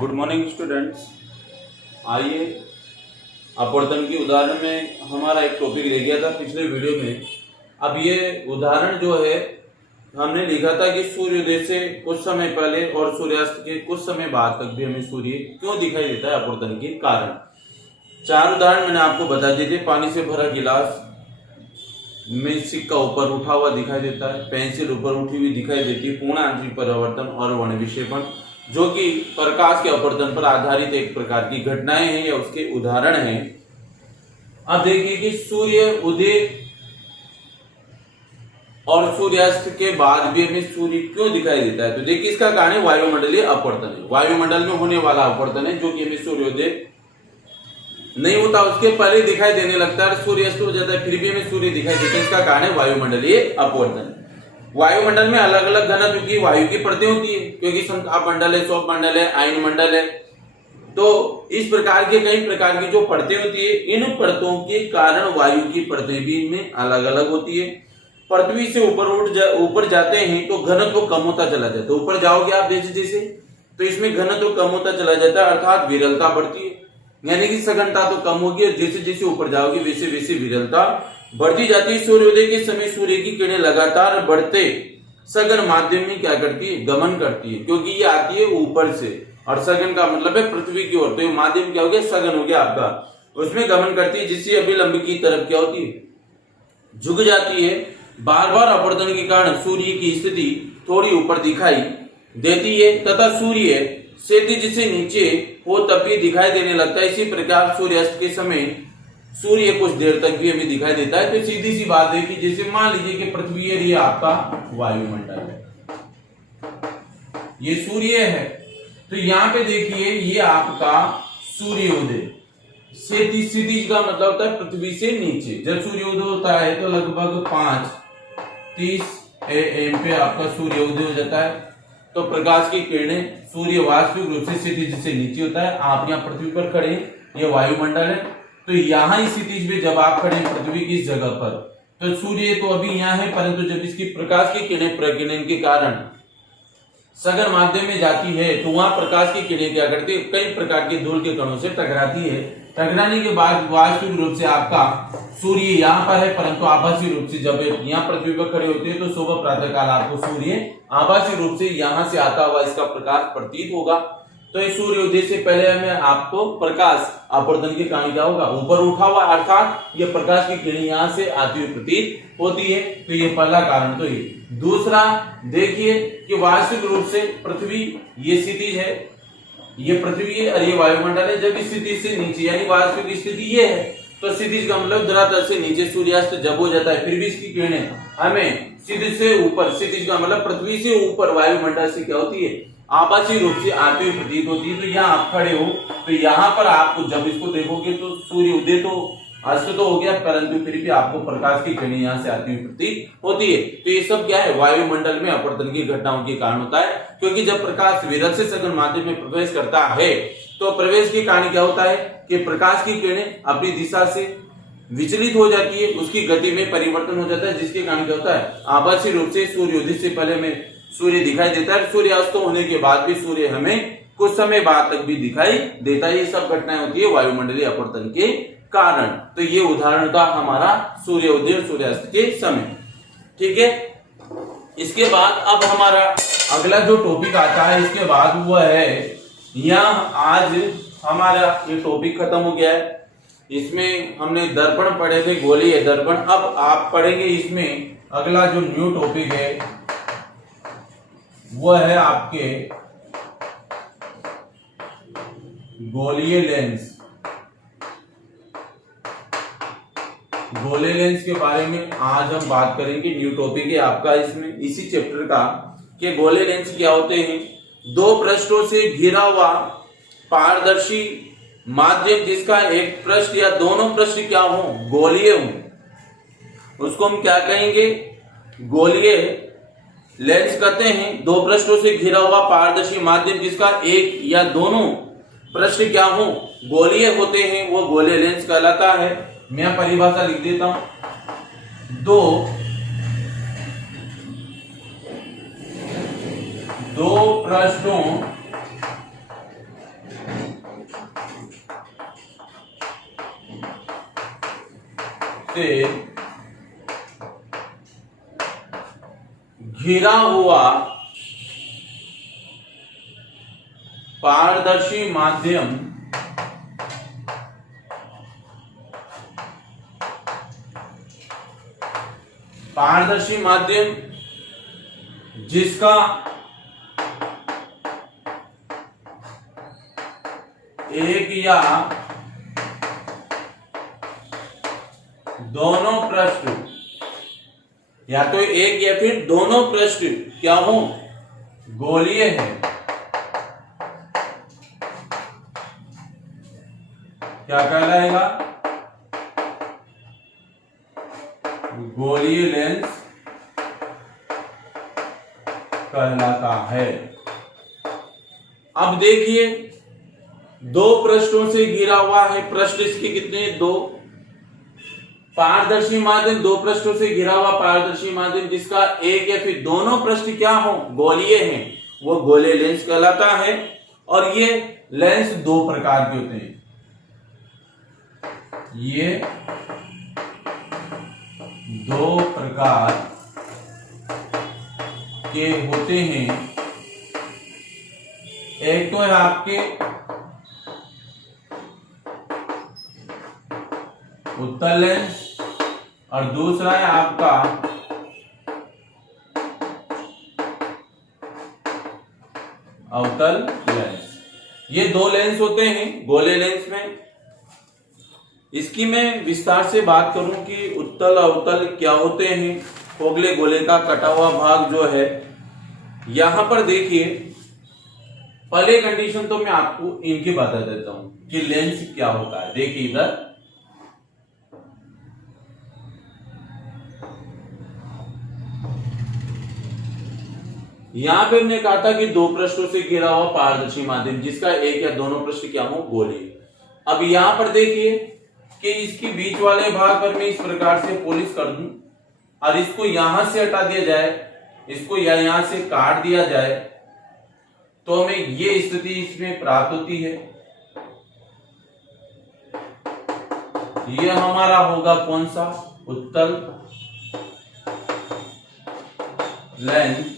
Good morning students. आइए अपवर्तन की उदाहरण में हमारा एक टॉपिक रह गया था पिछले वीडियो में। अब ये उदाहरण जो है हमने लिखा था कि सूर्योदय से कुछ समय पहले और सूर्यास्त के कुछ समय बाद तक भी हमें सूर्य क्यों दिखाई देता है अपवर्तन के कारण। 4 उदाहरण मैंने आपको बता दिए थे। पानी से भरा गिलास में सिक्का ऊपर उठा हुआ दिखाई देता है, पेंसिल ऊपर उठी हुई दिखाई देती है, पूर्ण आंतरिक परावर्तन और वर्ण विक्षेपण जो कि प्रकाश के अपवर्तन पर आधारित एक प्रकार की घटनाएं हैं या उसके उदाहरण हैं। अब देखिए कि सूर्य उदय और सूर्यास्त के बाद भी हमें सूर्य क्यों दिखाई देता है। तो देखिए इसका कारण है वायुमंडलीय अपवर्तन है। वायुमंडल में होने वाला अपवर्तन है जो कि हमें सूर्योदय नहीं होता उसके पहले दिखाई देने लगता है, सूर्यास्त हो जाता है फिर भी हमें सूर्य दिखाई देता है। इसका कारण है वायुमंडलीय अपवर्तन। वायुमंडल में अलग अलग घनत्व की वायु की परतें होती है क्योंकि संताप मंडल है, सौर मंडल है, आयन मंडल है। तो इस प्रकार के कई प्रकार की जो परतें होती है, इन परतों के कारण वायु की परतें भी इनमें अलग अलग होती है। पृथ्वी से ऊपर जाते हैं तो घनत्व कम होता चला जाता है। ऊपर जाओगे आप जैसे जैसे तो इसमें घनत्व कम होता चला जाता है, अर्थात विरलता बढ़ती है, यानी कि सघनता तो कम होगी और जैसे जैसे ऊपर जाओगे वैसे वैसे विरलता बढ़ती जाती है। सूर्योदय के समय सूर्य की किरणें लगातार बढ़ते सघन माध्यम में क्या करती है, गमन करती है, क्योंकि ये आती है ऊपर से और सघन का मतलब है पृथ्वी की ओर। तो ये माध्यम क्या हो गया, सघन हो गया आपका, उसमें गमन करती है जिससे अभिलंब की तरफ क्या होती है, झुक जाती है। बार बार अपवर्तन के कारण सूर्य की स्थिति थोड़ी ऊपर दिखाई देती है तथा सूर्य क्षैतिज से नीचे हो तब भी दिखाई देने लगता है। इसी प्रकार सूर्यास्त के समय सूर्य कुछ देर तक भी हमें दिखाई देता है। तो सीधी सी बात है कि जैसे मान लीजिए कि पृथ्वी है, ये आपका वायुमंडल है, ये सूर्य है, तो यहाँ पे देखिए ये आपका सूर्योदय। क्षैतिज का मतलब होता है पृथ्वी से नीचे। जब सूर्योदय होता है तो लगभग 5:30 AM पे आपका सूर्योदय हो जाता है। तो प्रकाश की किरणें, सूर्य वास्तविक रूप से क्षैतिज से नीचे होता है। आप यहाँ पृथ्वी पर खड़े, ये वायुमंडल है, तो यहाँ इस क्षैतिज पे जब आप खड़े पृथ्वी की इस जगह पर, तो सूर्य तो अभी यहाँ है, परंतु जब इसकी प्रकाश की किरणें प्रकीर्णन के कारण सघन माध्यम में जाती है तो वहां प्रकाश की किरणें क्या करती है, कई प्रकार के धूल के कणों से टकराती है। टकराने के बाद वास्तविक रूप से आपका सूर्य यहाँ पर है, परंतु आभासी रूप से जब यहाँ पृथ्वी पर खड़े होते हैं तो सुबह प्रातः काल आपको सूर्य आभासी रूप से यहाँ से आता हुआ इसका प्रकाश प्रतीत होगा। तो इस सूर्योदय से पहले हमें आपको प्रकाश अपवर्तन के कारण क्या होगा, ऊपर उठा हुआ, अर्थात ये प्रकाश की किरणें यहाँ से आती हुई प्रतीत होती है। तो ये पहला कारण तो ये। दूसरा देखिए कि वास्तविक रूप से पृथ्वी ये क्षैतिज है, ये पृथ्वी है और ये वायुमंडल है। जब इस क्षैतिज से नीचे यानी वास्तविक स्थिति ये है, तो क्षैतिज का मतलब धरातल से नीचे सूर्यास्त जब हो जाता है फिर भी इसकी किरणें हमें क्षैतिज से ऊपर, क्षैतिज का मतलब पृथ्वी से ऊपर वायुमंडल से क्या होती है, आभासी रूप से आती हुई प्रतीत होती है। तो यहाँ आप खड़े हो तो यहाँ पर आपको जब इसको देखोगे तो सूर्य उदय तो अस्त तो हो गया, परंतु फिर भी आपको प्रकाश की किरणें यहाँ से आती हुई प्रतीत होती है। तो ये सब क्या है, वायुमंडल में अपवर्तन की घटनाओं के कारण होता है। क्योंकि जब प्रकाश विरल से सघन माध्यम में प्रवेश करता है तो प्रवेश के कारण क्या होता है कि प्रकाश की किरणें अपनी दिशा से विचलित हो जाती है, उसकी गति में परिवर्तन हो जाता है, जिसके कारण क्या होता है, आभासी रूप से सूर्योदय से पहले में सूर्य दिखाई देता है, सूर्यास्त होने के बाद भी सूर्य हमें कुछ समय बाद तक भी दिखाई देता है। ये सब घटनाएं होती है वायुमंडलीय अपवर्तन के कारण। तो ये उदाहरण था हमारा सूर्योदय और सूर्यास्त के समय। ठीक है, इसके बाद अब हमारा अगला जो टॉपिक आता है इसके बाद वो है, यहाँ आज हमारा ये टॉपिक खत्म हो गया है। इसमें हमने दर्पण पढ़े थे, गोलीय दर्पण। अब आप पढ़ेंगे इसमें अगला जो न्यू टॉपिक है वो है आपके गोलीय लेंस। गोलीय लेंस के बारे में आज हम बात करेंगे। न्यू टॉपिक है आपका इसमें इसी चैप्टर का कि गोलीय लेंस क्या होते हैं। 2 पृष्ठों से घिरा हुआ पारदर्शी माध्यम जिसका एक पृष्ठ या दोनों पृष्ठ क्या हो, गोलीय हो, उसको हम क्या कहेंगे, गोलीय लेंस कहते हैं। 2 पृष्ठों से घिरा हुआ पारदर्शी माध्यम जिसका एक या दोनों पृष्ठ क्या हो, गोलीय होते हैं, वो गोलीय लेंस कहलाता है। मैं परिभाषा लिख देता हूं। दो पृष्ठों से घिरा हुआ पारदर्शी माध्यम जिसका एक या दोनों पृष्ठ या तो एक या फिर दोनों पृष्ठ क्या हो, गोलीय है, क्या कहलाएगा, गोलीय लेंस कहलाता है। अब देखिए दो पृष्ठों से घिरा हुआ है, पृष्ठ इसके कितने, दो, पारदर्शी माध्यम दो पृष्ठों से घिरा हुआ पारदर्शी माध्यम जिसका एक या फिर दोनों पृष्ठ क्या हो, गोलीय हैं, वो गोलीय लेंस कहलाता है। और ये लेंस दो प्रकार के होते हैं, ये दो प्रकार के होते हैं। एक तो है आपके उत्तल लेंस और दूसरा है आपका अवतल लेंस। ये दो लेंस होते हैं गोले लेंस में। इसकी मैं विस्तार से बात करूं कि उत्तल अवतल क्या होते हैं। फोगले गोले का कटा हुआ भाग जो है, यहां पर देखिए पहले कंडीशन तो मैं आपको इनकी बता देता हूं कि लेंस क्या होता है। देखिए इधर यहां पे हमने कहा था कि दो पृष्ठों से घिरा हुआ पारदर्शी माध्यम जिसका एक या दोनों पृष्ठ क्या हो, गोलीय। अब यहां पर देखिए कि इसके बीच वाले भाग पर मैं इस प्रकार से पॉलिश कर दूं और इसको यहां से हटा दिया जाए, इसको या यहां से काट दिया जाए, तो हमें ये स्थिति इसमें प्राप्त होती है। ये हमारा होगा कौन सा, उत्तल लेंस,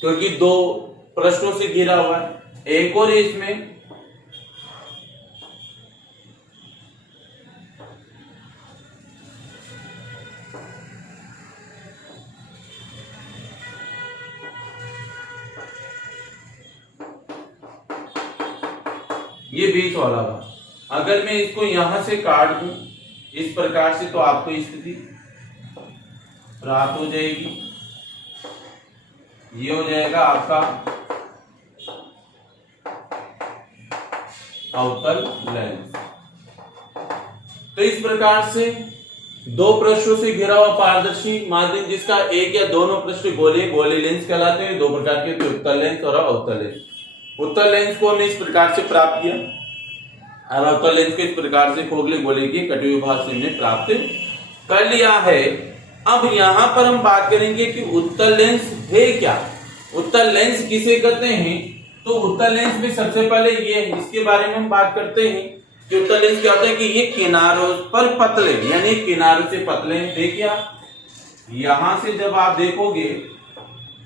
क्योंकि दो पृष्ठों से घिरा हुआ है। एक और इसमें ये बीच वाला भाग, अगर मैं इसको यहां से काट दूं इस प्रकार से, तो आपको स्थिति प्राप्त हो जाएगी। ये हो जाएगा आपका अवतल लेंस। तो इस प्रकार से दो पृष्ठों से घिरा हुआ पारदर्शी माध्यम जिसका एक या दोनों पृष्ठ गोले, गोले लेंस कहलाते हैं। दो प्रकार के, तो उत्तल लेंस और अवतल लेंस। उत्तल लेंस को हमने इस प्रकार से प्राप्त किया और अवतल लेंस को इस प्रकार से खोखले गोले के कटे हुए भाग से हमने प्राप्त कर लिया है। अब यहां पर हम बात करेंगे कि उत्तल लेंस है क्या, उत्तल लेंस किसे कहते हैं। तो उत्तल लेंस में सबसे पहले ये इसके बारे में हम बात करते हैं कि उत्तल लेंस क्या होता है कि ये किनारों पर पतले, यानी किनारों से पतले। देखिए यहां से जब आप देखोगे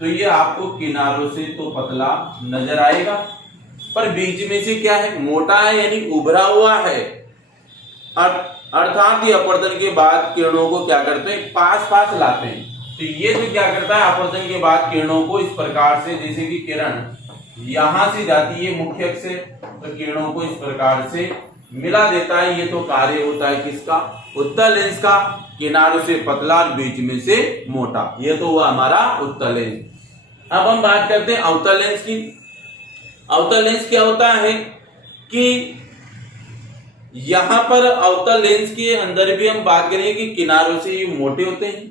तो ये आपको किनारों से तो पतला नजर आएगा, पर बीच में से क्या है, मोटा है, यानी उभरा हुआ है। अर्थात ये अपवर्तन के बाद किरणों को क्या करते हैं, पास पास लाते हैं। तो ये जो क्या करता है, अपवर्तन के बाद किरणों को इस प्रकार से, जैसे कि किरण यहां से जाती है मुख्य अक्ष से, तो किरणों को इस प्रकार से मिला देता है। ये तो कार्य होता है किसका, उत्तल लेंस का, किनारों से पतला बीच में से मोटा। ये तो हुआ हमारा उत्तल लेंस। अब हम बात करते हैं अवतल लेंस की। अवतल लेंस क्या होता है कि यहां पर अवतल लेंस के अंदर भी हम बात करेंगे कि किनारों से ये मोटे होते हैं,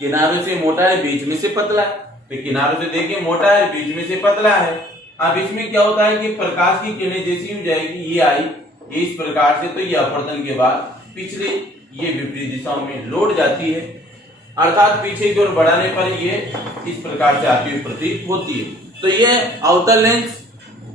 किनारों से मोटा है, बीच में से पतला है। तो किनारों से देखिए मोटा है, बीच में से पतला है। अब इसमें क्या होता है कि प्रकाश की किरणें जैसी हो जाएगी, ये आई, ये इस प्रकार से, तो ये अपवर्तन के बाद पिछले ये विपरीत दिशाओं में लौट जाती है, अर्थात पीछे की ओर बढ़ाने पर ये इस प्रकार से आती हुई प्रतीत होती है। तो ये अवतल लेंस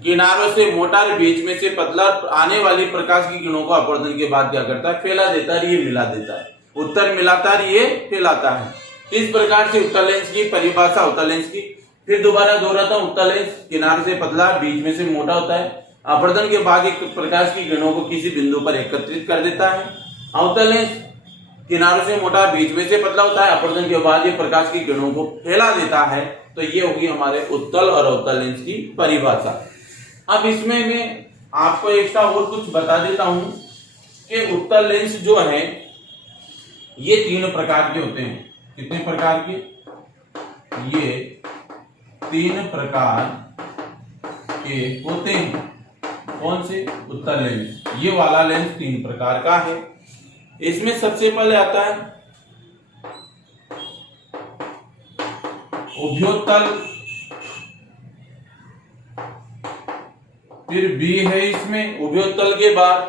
किनारों से मोटा और बीच में से पतला आने वाली प्रकाश की किरणों को अपवर्तन के बाद क्या करता है, फैला देता है, ये मिला देता है। उत्तर मिलाता है, ये फैलाता है। इस प्रकार से उत्तल लेंस की परिभाषा उत्तल लेंस की। फिर दोबारा दोहराता हूं, उत्तल लेंस किनारे से पतला बीच में से मोटा होता है, अपवर्तन के बाद एक प्रकाश की किरणों को किसी बिंदु पर एकत्रित कर देता है। अवतल लेंस किनारों से मोटा बीच में से पतला होता है, अपवर्तन के बाद ये प्रकाश की किरणों को फैला देता है। तो ये होगी हमारे उत्तल और अवतल लेंस की परिभाषा। अब इसमें मैं आपको एक्स्ट्रा और कुछ बता देता हूं कि उत्तल लेंस जो है ये 3 प्रकार के होते हैं। कितने प्रकार के? ये 3 प्रकार के होते हैं। कौन से? उत्तल लेंस। ये वाला लेंस 3 प्रकार का है। इसमें सबसे पहले आता है उभयोत्तल, फिर बी है इसमें उभयोत्तल के बाद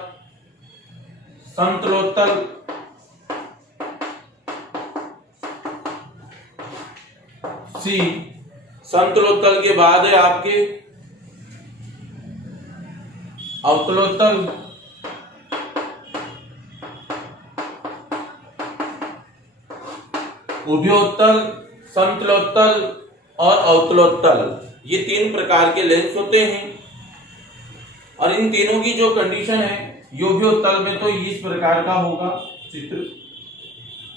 समतलोत्तल, सी समतलोत्तल के बाद है आपके अवतलोत्तल, उभयोत्तल, समतलोत्तल और अवतलोत्तल। ये 3 प्रकार के लेंस होते हैं और इन तीनों की जो कंडीशन है, उभयोत्तल में तो इस प्रकार का होगा चित्र,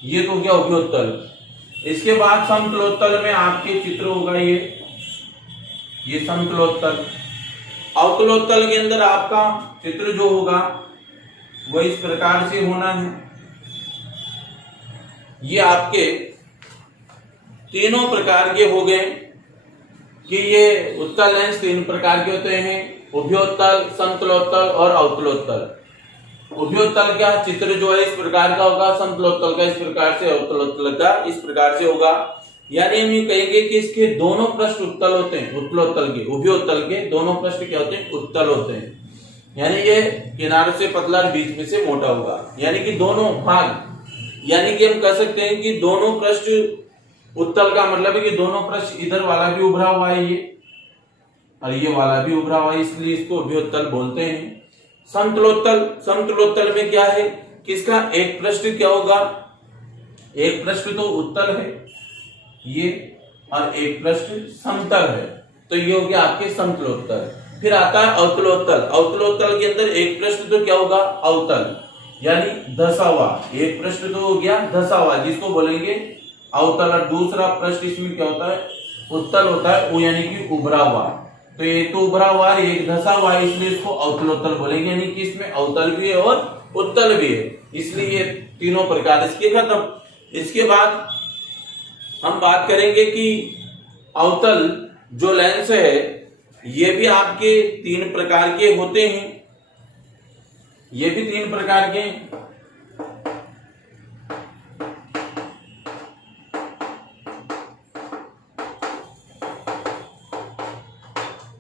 ये तो क्या उभयोत्तल। इसके बाद समतलोत्तल में आपके चित्र होगा ये समतलोत्तल। अवतलोत्तल के अंदर आपका चित्र जो होगा वो इस प्रकार से होना है। ये आपके तीनों प्रकार के हो गए कि ये उत्तल लेंस 3 प्रकार के होते हैं, उभयोत्तल, समतलोत्तल और अवतलोत्तल। उभयोत्तल का चित्र जो है इस प्रकार का होगा, समतलोत्तल का इस प्रकार से, अवतलोत्तल का इस प्रकार से होगा। यानी हम ये कहेंगे कि इसके दोनों पृष्ठ उत्तल होते हैं। उत्तलोत्तल के, उभयोत्तल के दोनों पृष्ठ क्या होते हैं? उत्तल होते हैं। यानी ये किनारों से पतला और बीच में से मोटा होगा। यानी कि दोनों भाग, यानी कि हम कह सकते हैं कि दोनों पृष्ठ उत्तल का मतलब है कि दोनों पृष्ठ, इधर वाला भी उभरा हुआ है ये और ये वाला भी उभरा हुआ है, इसलिए इसको उभयोत्तल बोलते हैं। समतलोत्तल में क्या है कि इसका एक पृष्ठ क्या होगा, एक पृष्ठ तो उत्तल है ये और एक पृष्ठ समतल है, तो ये हो गया आपके समतलोत्तल। फिर आता है अवतलोत्तल। अवतलोत्तल के अंदर एक पृष्ठ तो क्या होगा? अवतल, यानी धसा हुआ। एक पृष्ठ तो हो गया धसा हुआ, जिसको बोलेंगे अवतल। और दूसरा पृष्ठ इसमें क्या होता है? उत्तल होता है, वो यानी कि उभरा हुआ। तो ये तो उभरा हुआ है, एक धसा हुआ है, इसलिए इसको अवतलोत्तल बोलेंगे। यानी कि इसमें अवतल भी है और उत्तल भी है, इसलिए ये तीनों प्रकार इसके खत्म। इसके बाद हम बात करेंगे कि अवतल जो लेंस है ये भी आपके 3 प्रकार के होते हैं। ये भी 3 प्रकार के हैं।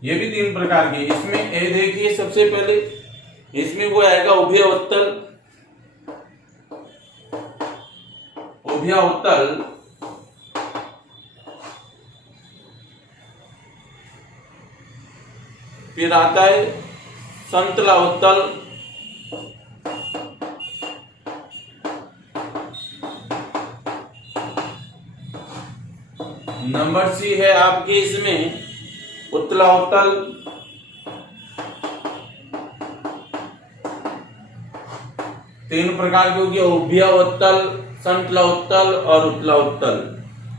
ये भी 3 प्रकार के। इसमें ए देखिए, सबसे पहले इसमें वो आएगा उभयोत्तल। उभयोत्तल फिर आता है समतलोत्तल, नंबर सी है आपकी इसमें उत्तलोत्तल, तीन प्रकार के हो गए, उभयोत्तल, समतलोत्तल और उत्तलोत्तल।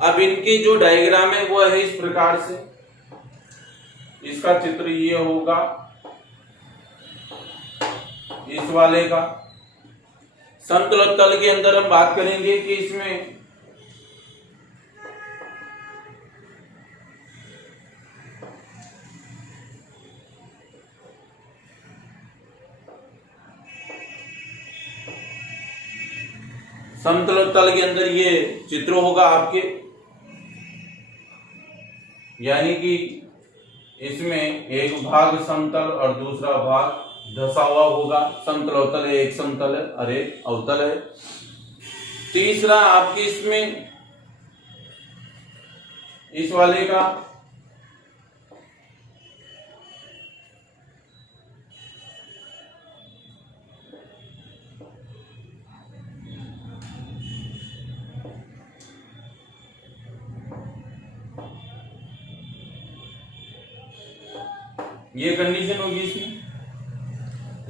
अब इनकी जो डायग्राम है वो है इस प्रकार से। इसका चित्र ये होगा इस वाले का। समतलोत्तल के अंदर हम बात करेंगे कि इसमें समतलोत्तल के अंदर ये चित्र होगा आपके, यानी कि इसमें एक भाग समतल और दूसरा भाग धसा हुआ होगा। समतलोत्तल है, एक समतल है और एक अवतल है। तीसरा आपके इसमें इस वाले का ये कंडीशन होगी इसमें,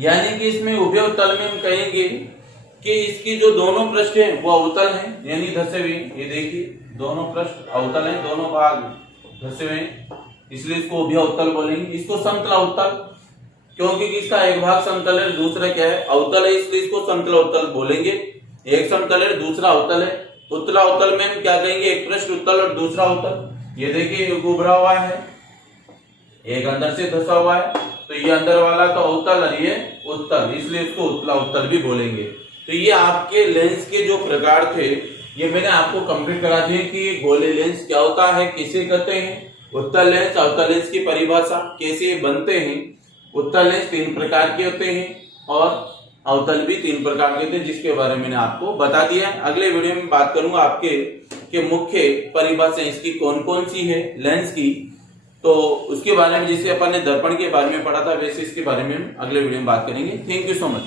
यानी कि इसमें उभयतल में हम कहेंगे कि इसकी जो दोनों पृष्ठ हैं वो अवतल हैं, यानी धसे हुए। ये देखिए दोनों पृष्ठ अवतल हैं, दोनों भाग धसे हुए, इसलिए इसको उभयतल बोलेंगे। इसको समतल अवतल, क्योंकि इसका एक भाग समतल है, दूसरा क्या है अवतल है, इसलिए इसको समतल अवतल बोलेंगे। एक समतल है, दूसरा अवतल है। उत्तल अवतल में हम क्या कहेंगे, एक पृष्ठ उत्तल और दूसरा अवतल। ये देखिए एक उभरा हुआ है, एक अंदर से धसा हुआ है, तो ये अंदर वाला तो अवतल और ये उत्तल, इसलिए इसको उत्तल अवतल भी बोलेंगे। तो ये आपके लेंस के जो प्रकार थे ये मैंने आपको कंप्लीट करा दिए कि ये गोले लेंस क्या होता है, किसे कहते हैं, उत्तल लेंस अवतल लेंस की परिभाषा, कैसे बनते हैं। उत्तल लेंस 3 प्रकार के होते हैं और अवतल भी 3 प्रकार के होते हैं, जिसके बारे में मैंने आपको बता दिया है। अगले वीडियो में बात करूंगा आपके कि मुख्य परिभाषा इसकी कौन कौन सी है लेंस की, तो उसके बारे में, जैसे अपन ने दर्पण के बारे में पढ़ा था वैसे इसके बारे में हम अगले वीडियो में बात करेंगे। Thank you so much.